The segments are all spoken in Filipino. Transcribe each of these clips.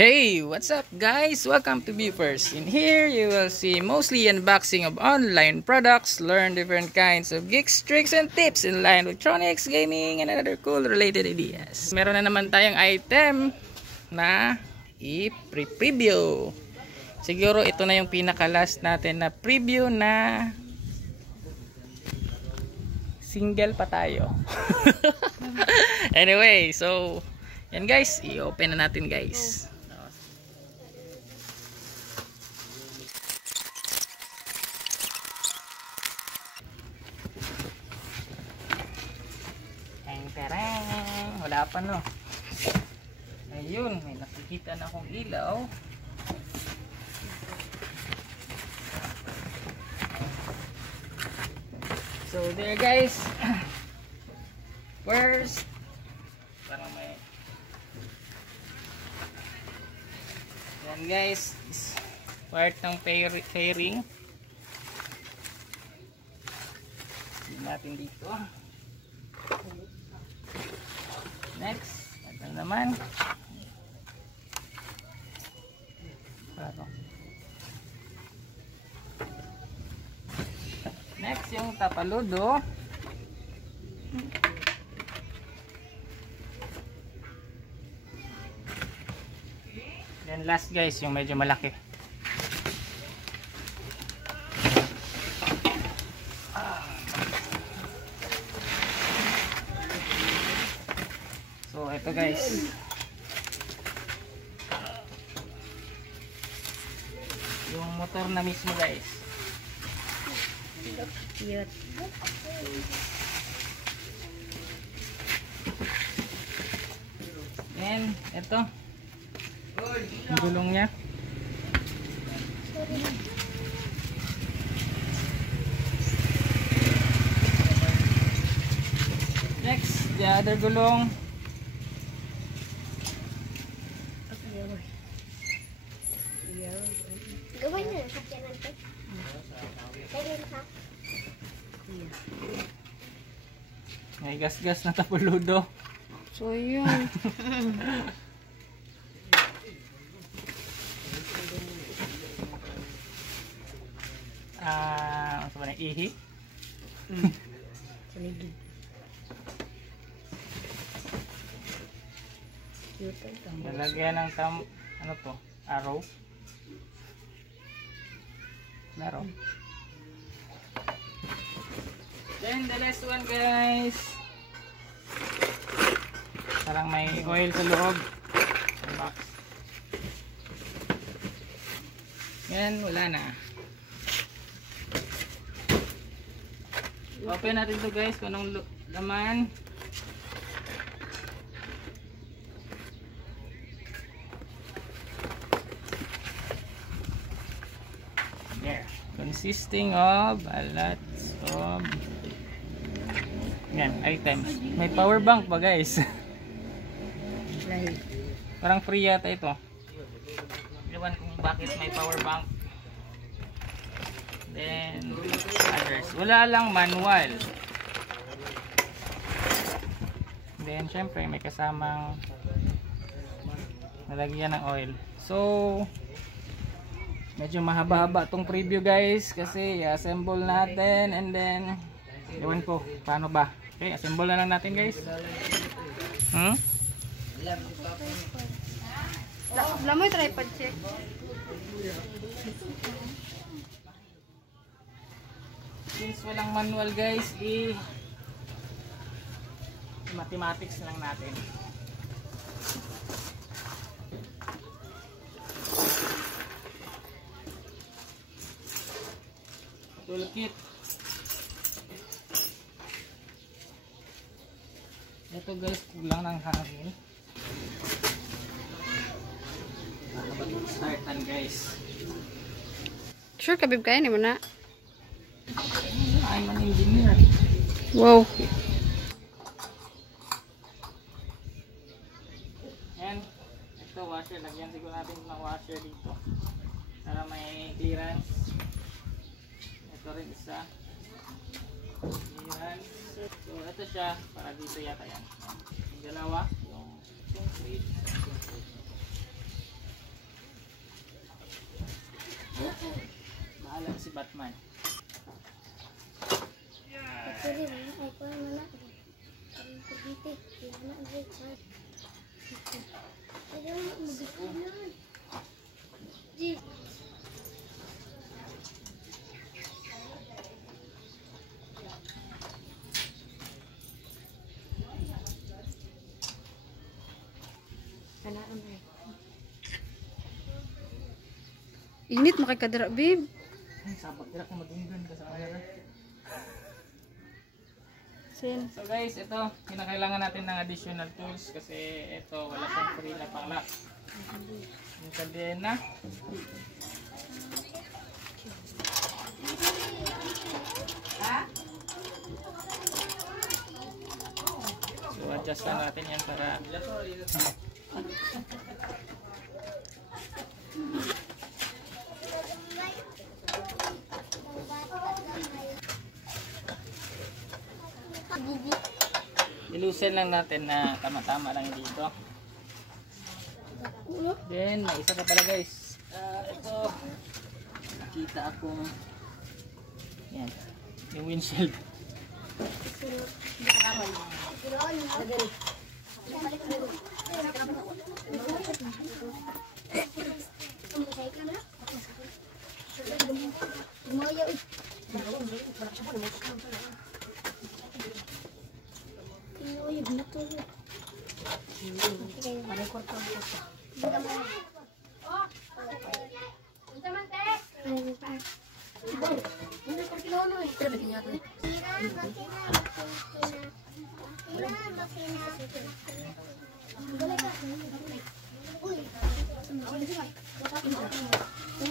Hey, what's up guys? Welcome to Beepers. In here you will see mostly unboxing of online products, learn different kinds of geeks, tricks, and tips in line electronics, gaming, and other cool related ideas. Meron na naman tayong item na i-preview. Siguro ito na yung pinaka-last natin na preview na single pa tayo. Anyway, so yan guys, i-open na natin guys. Tarang! Wala pa no. Ayun, may nakikita na akong ilaw. So there guys. First, parang may yan guys, is part ng fairing. Tignan natin dito. Next, ito naman. Next, yung tapaludo. Then last guys, yung medyo malaki. So ito guys, yung motor na mismo guys. Cute. And ito yung gulong nya. Next, the other gulong. Gawin na sa channel ko. May gas-gas na tapaludo. So yun. Ano ba na ihi? Saligid. Lalagyan ng ano to? Arrow. Laro. Then the last one guys. Parang may oil sa loob. Sa box. Yan, wala na. Open natin to guys kung anong laman. There. Consisting of a lot of yan, items. May power bank ba guys? Parang free yata ito. Ewan kung bakit may power bank. Then others. Wala lang manual. Then syempre may kasamang nalagyan ng oil. So medyo mahaba-haba tong preview guys kasi i-assemble natin and then ewan ko paano ba. Okay, assemble na lang natin guys. Lamoy tripod check. Since walang manual guys, mathematics lang natin. Toolkit. Ito guys, kulang ng hangin. Startan guys. Sure kabib kaya ni mo na. I'm an engineer. Wow. And ito washer, lagyan siguro natin ng washer dito para may clearance. Ito rin isa clearance. So ito siya, para dito yata yan. Yung dalawa, yung Alam si Batman. Init makikadara, babe. Sabak tira ko madunggan kasama na. Sin. So guys, ito, kinakailangan natin ng additional tools kasi ito, wala pang free na pang-lock. Yung kadena. So adjust na natin yan para ilusin lang natin na tama-tama lang dito. Then, may isa pa pala guys. Ito, nakita akong yan, yung windshield.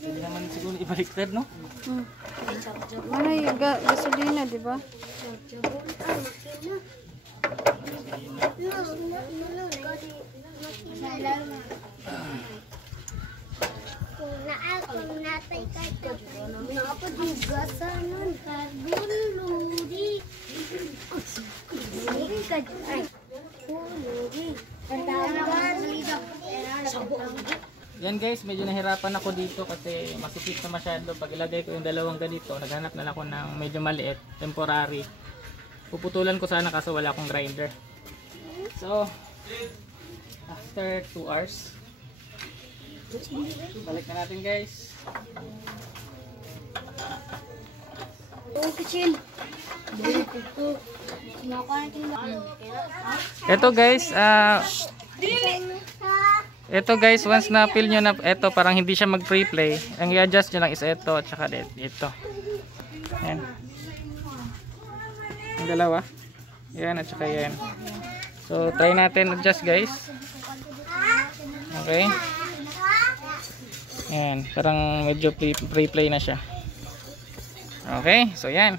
Hindi naman siguro ibaliktad, no? Ano yung gasolina, di ba? Kung natay ka napadugasan nun, karbuluri. Yan guys, medyo nahirapan ako dito kasi masikip na masyado. Pag ilagay ko yung dalawang ganito, naghanap na ako ng medyo maliit, temporary. Puputulan ko sana kaso wala akong grinder. So, after 2 hours, balik na natin guys. Ito guys, once na feel nyo na ito parang hindi siya mag pre-play, ang i-adjust nyo lang is ito at saka dito. Yan. Yung dalawa. Yan at saka yan. So try natin adjust guys. Okay. Yan, parang medyo pre-play na siya. Okay, so yan.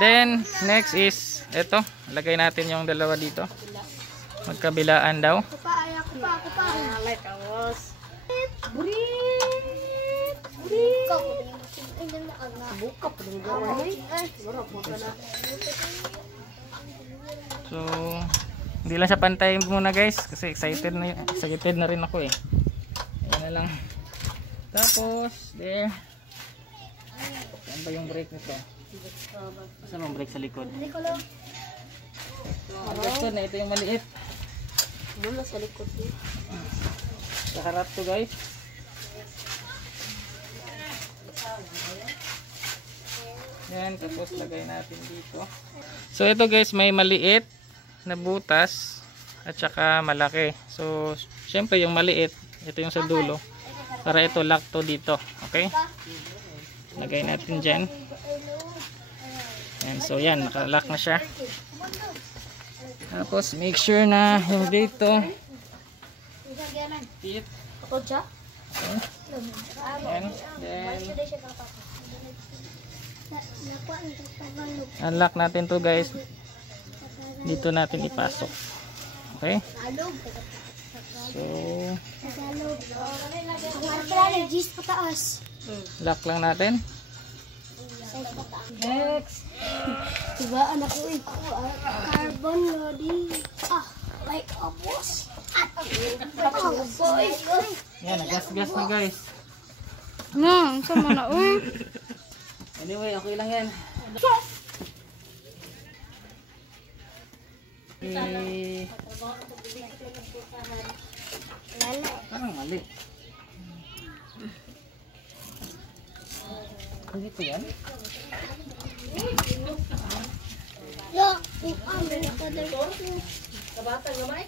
Then next is ito, lagay natin yung dalawa dito. Magkabilaan daw. So, hindi lang siya pantay muna guys kasi excited na rin ako eh. Ayan na lang. Tapos, there. Saan ba yung brake nito? Saan yung brake sa likod? So, na ito yung maliit. Mula sa likod din. Sa harap to guys. Yan, tapos lagay natin dito. So ito guys, may maliit na butas at saka malaki. So syempre yung maliit, ito yung sa dulo. Para ito lock to dito. Okay? Lagay natin dyan. Yan, so yan, nakalock na siya. Tapos make sure na yung dito fit. Okay. Yan. Then unlock natin to guys. Dito natin ipasok. Okay? So lock lang natin. Next. Diba anak ko carbon loading. Like a boss. Yan, nagas-gas na guys. No, sama na uy. Anyway, okay lang yan. Parang mali. Hindi po yan? Look, ang father. Kabata nga may?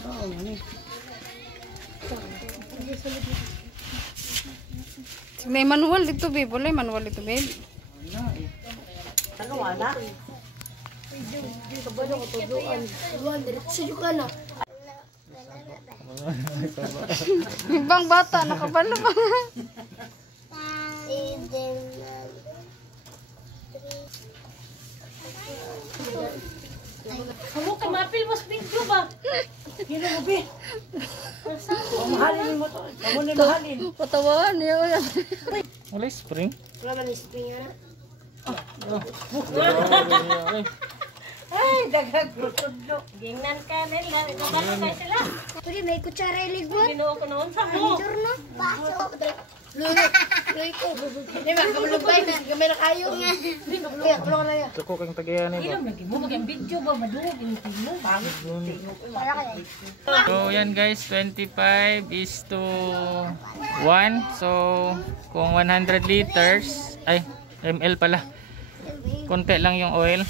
Oo, mali. May manual dito, babe. Wala manual dito, babe. Wala eh. Ano wala? Kabalo ko tuduan. Tuduan, diretso yung ka na. Ibang bata, nakabalo ba? Kamu kay mapil mo sa video ba? Yun ang ubi. Mahalin mo to. Kamu na mahalin. Patawan niya. Wala spring? Wala ba ni spring na? Ay, daghag tudlo. Gingnan ka nila. Nagabalo ka sila. Pwede may kutsara iligbot. Binuo ko noon sa mo. Turno, baso. Luloy ko. Di ba, kamalubay na. Gamay na kayo. Kaya, tulong na yan. Suko kang tagayan eh ba? Ilong lagi mo mag video ba madungog ini tingog. Pangit. Para ka yan. So yan guys, 25 is to 1. So kung 100 liters, ay ml pala. Konti lang yung oil.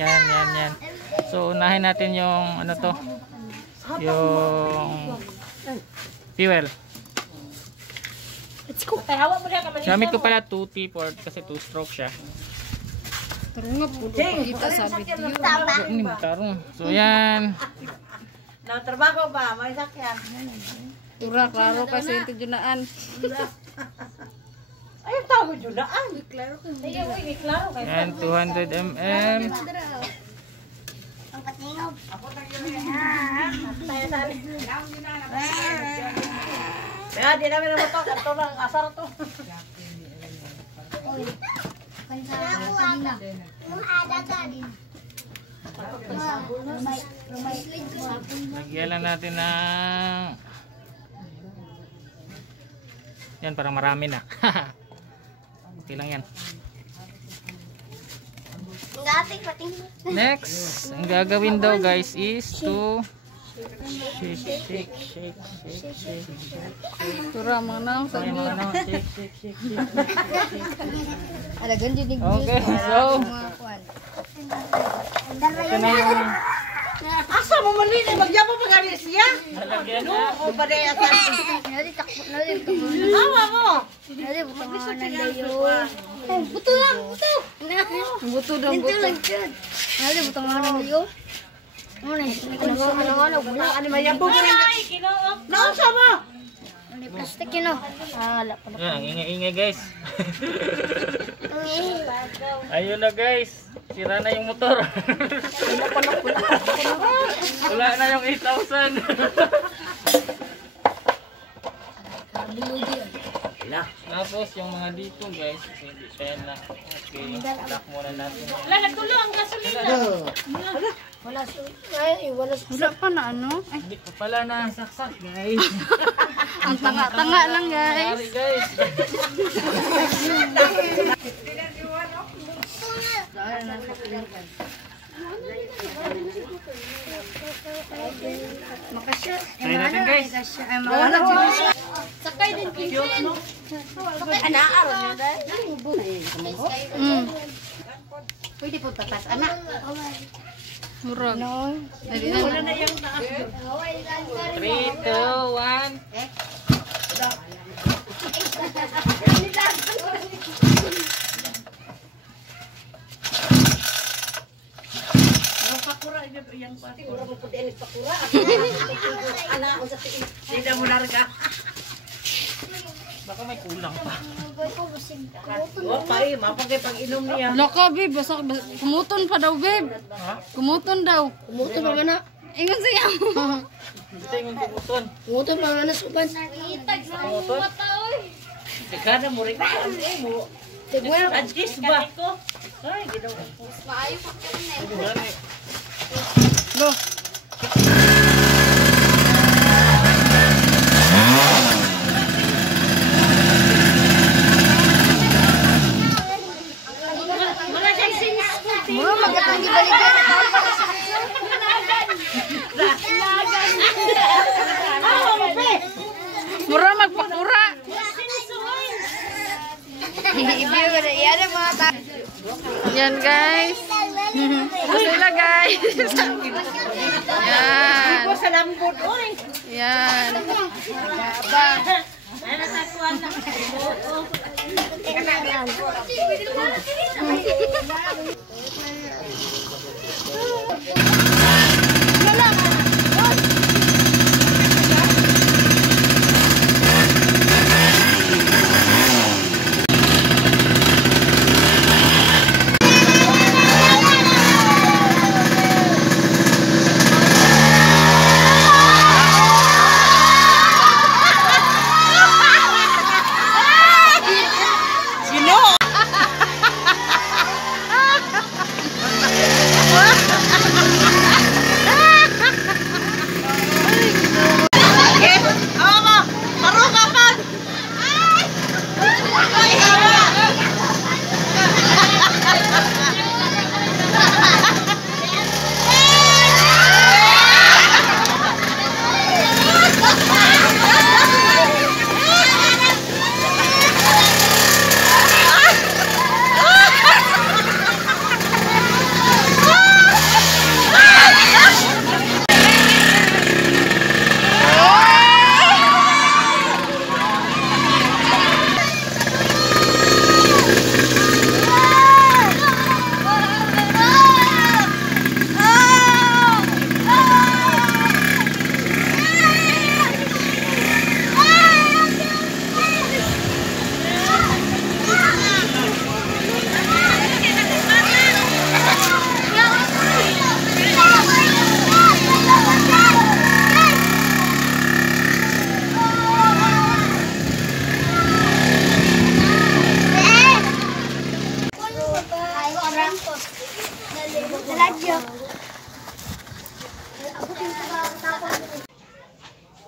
Yan. So unahin natin yung ano to, yung fuel. Let's go. Tahawa mo na ka man. Gamit ko pala 2T for kasi 2 stroke siya. Tarong nga po. Kita sa video. Ini magtarong. So yan. Nagtrabaho ba? May sakyan. Tura, klaro kasi yung tijunaan. Ay, tao mo dyan aan. Klaro ka. Ayaw, hindi klaro. Yan 200 ml. Ang katingaw. Tayo sali. Kaya di namin naman ito. Ganito lang. Asar to. Yung adaga din. Lagyan lang natin ng yan para marami na. Okay lang yan. Ang gating pating. Next, ang gagawin daw guys is to shake. Tura, mga nang sa Ayan, mga ano, shake. Ada ganyan din. Okay, so ito na yung Asa mo man din? Magyapa pa gani siya? lalagyan No, na. o ba de asan? Nadi takbo na din. Awa mo. Nadi butang na dayo. Buto lang, buto. Buto daw, Dito buto. lang dyan. Nadi butang na dayo. Ano na? Wala. Ano mayabo ko rin? Nausa mo. Ano plastic yun o? Wala pa. Yan, ang ingay guys. Ayun na guys. Sira na yung motor. Wala na yung 8,000. Tapos yung mga dito guys, hindi kaya na. Okay, lock muna natin. Wala, nagtulo ang gasolina. Wala. Ay, wala. Wala pa na ano? Ay, Hindi pa pala na saksak guys. ang tanga-tanga lang guys. Sorry guys. Makasya. Try natin guys. Ay, mawala siya. Sakay din kinsin. Anaaron niya dahil. Pwede po tatas, anak. Murag. Dali Wala na. na yung taas. 3, 2, 1. Ang pakura, yung pakura. Mo po din ang pakura. Anak ako sa tiin. Hindi mo larga. Baka may kulang pa. O, pa eh. Mapagay pag-inom niya. Wala ka, babe. Basta, kumuton pa daw, babe. Kumuton daw. Kumuto pa nga na. Ingon siya. Ito yung kukuton. Kumuto pa nga na suban. Kukuton? Kagana mo rin. Ano mo? Tigwan. Adjust ba? Ay, ginawa. Go. Mura magatong gibalikan. Mura magpakura. Ibig ko na iyan ang mga tao. Yan guys. Ito sila guys. Yan. Sa lambot, oy. Yan.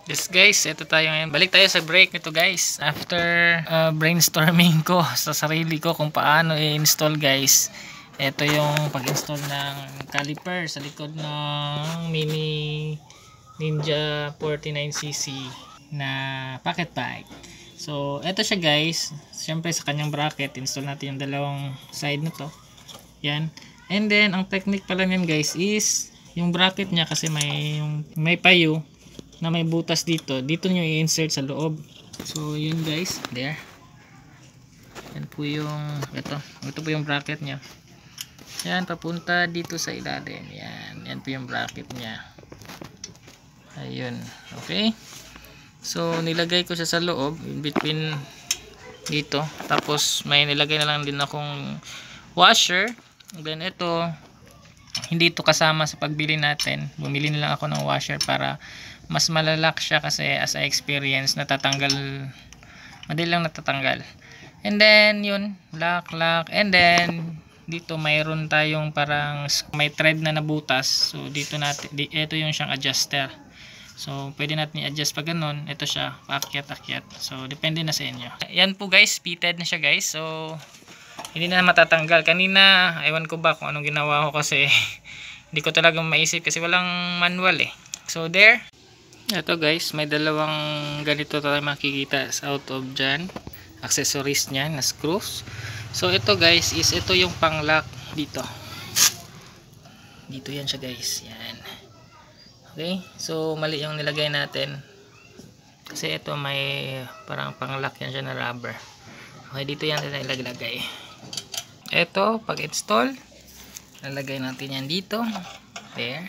Yes guys, ito tayo ngayon. Balik tayo sa break nito guys. After brainstorming ko sa sarili ko kung paano i-install guys. Ito yung pag-install ng caliper sa likod ng Mini Ninja 49cc na pocket bike. So, ito siya guys. Siyempre sa kanyang bracket, install natin yung dalawang side na to. Yan. And then, ang technique pala niyan guys is yung bracket niya kasi may payo na may butas dito. Dito nyo i-insert sa loob. So, yun guys. There. Yan po yung ito po yung bracket niya. Yan, papunta dito sa ilalim. Yan. Yan po yung bracket niya. Ayun. Okay. So, nilagay ko siya sa loob. In between dito. Tapos, may nilagay na lang din akong washer. Then, ito hindi ito kasama sa pagbili natin. Bumili na lang ako ng washer para mas malalak siya kasi as I experience natatanggal, madali lang natatanggal. And then yun, lock, and then dito mayroon tayong parang may thread na nabutas. So dito natin, ito yung siyang adjuster. So pwede natin i-adjust pag ganun. Ito siya, paakyat-akyat. So depende na sa inyo. Yan po guys, fitted na siya guys. So hindi na matatanggal. Kanina, ewan ko ba kung anong ginawa ko kasi hindi ko talagang maisip kasi walang manual eh. So there. Ito guys, may dalawang ganito tayo makikita out of dyan. Accessories niya na screws. So ito guys, ito yung pang lock dito. Dito yan siya guys. Yan. Okay. So mali yung nilagay natin. Kasi ito may parang pang lock yan siya na rubber. Okay, dito yan nilagay. Ito, pag install, lalagay natin yan dito. There.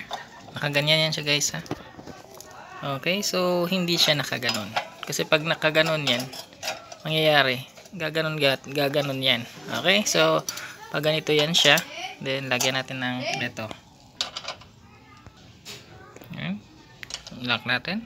Nakaganyan yan siya guys ha. Okay, so hindi siya nakaganon. Kasi pag nakaganon yan, mangyayari, gaganon yan. Okay, so pag ganito yan siya, then lagyan natin ng ito. Ayan. Lock natin.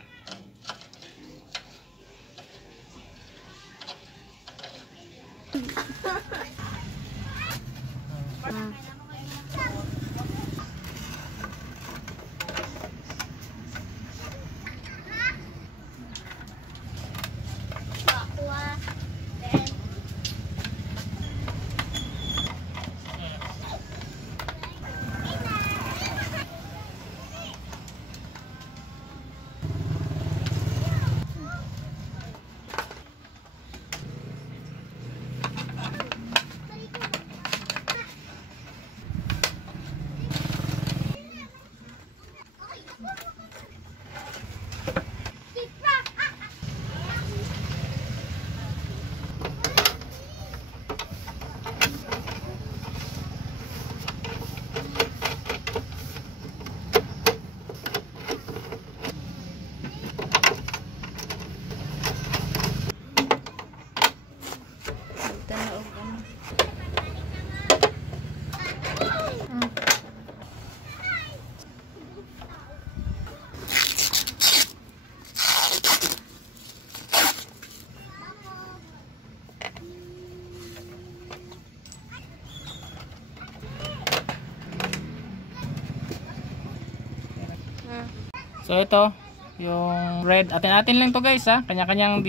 So ito, yung red. Atin-atin lang to guys ha. Kanya-kanyang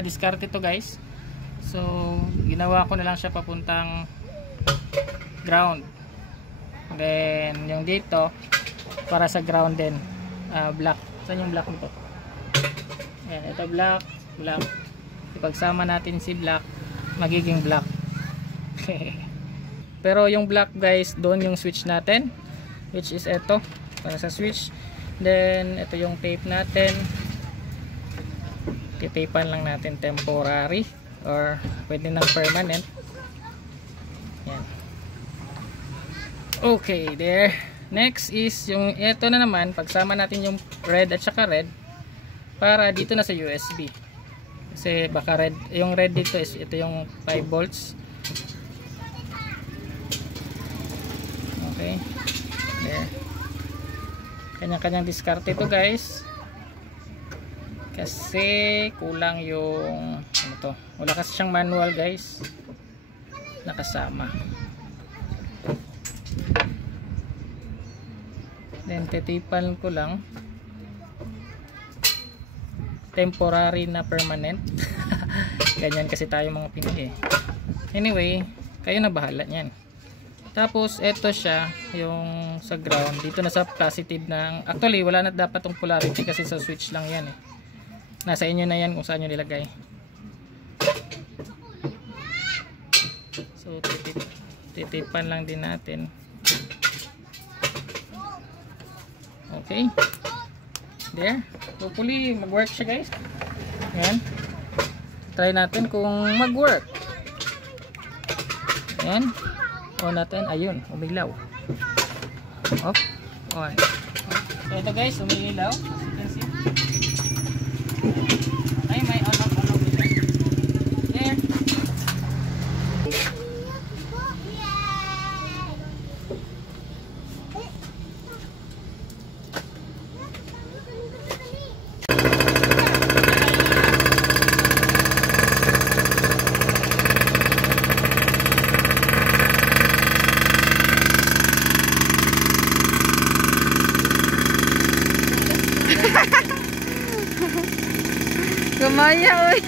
diskarte to guys. So ginawa ko na lang siya papuntang ground. Then yung dito para sa ground din. Black. Saan yung black nito? Ayan, ito black. Ipagsama natin si black, magiging black. Pero yung black guys, doon yung switch natin, which is ito para sa switch. Then ito yung tape natin, titapan lang natin temporary or pwede nang permanent. Yan. Okay, there. Next is yung ito na naman, pagsama natin yung red at saka red para dito na sa USB. Kasi baka red, yung red dito is ito yung 5 volts. Okay. There. Kanya-kanyang diskarte ito guys. Kasi kulang yung ano to. Wala kasi siyang manual guys. Nakasama. Then titipan ko lang. Temporary na permanent. Ganyan kasi tayo mga Pinoy eh. Anyway, kayo na bahala niyan. Tapos ito siya yung sa ground. Dito na sa positive ng, actually wala na dapat tong polarity kasi sa switch lang yan eh. Nasa inyo na yan kung saan nyo nilagay. So titipan lang din natin. Okay. There. Hopefully mag-work siya guys. Ayan. Try natin kung mag-work. Ayan. On natin. Ayun. Umilaw. Off. On. So ito guys. Umilaw. As you can see. Ay may on off. There. Gumaya, oy.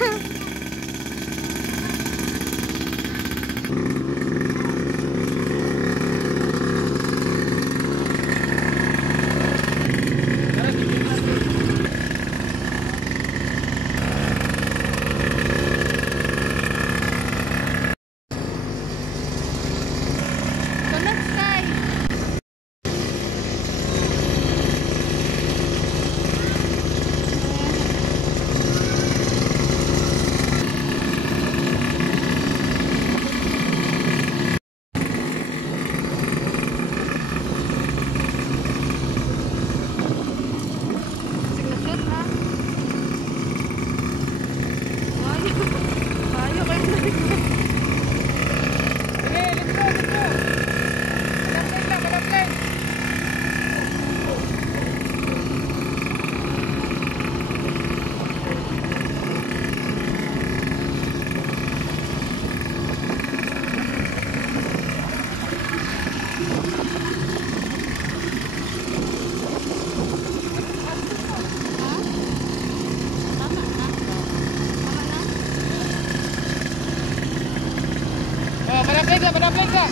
Pada play ka.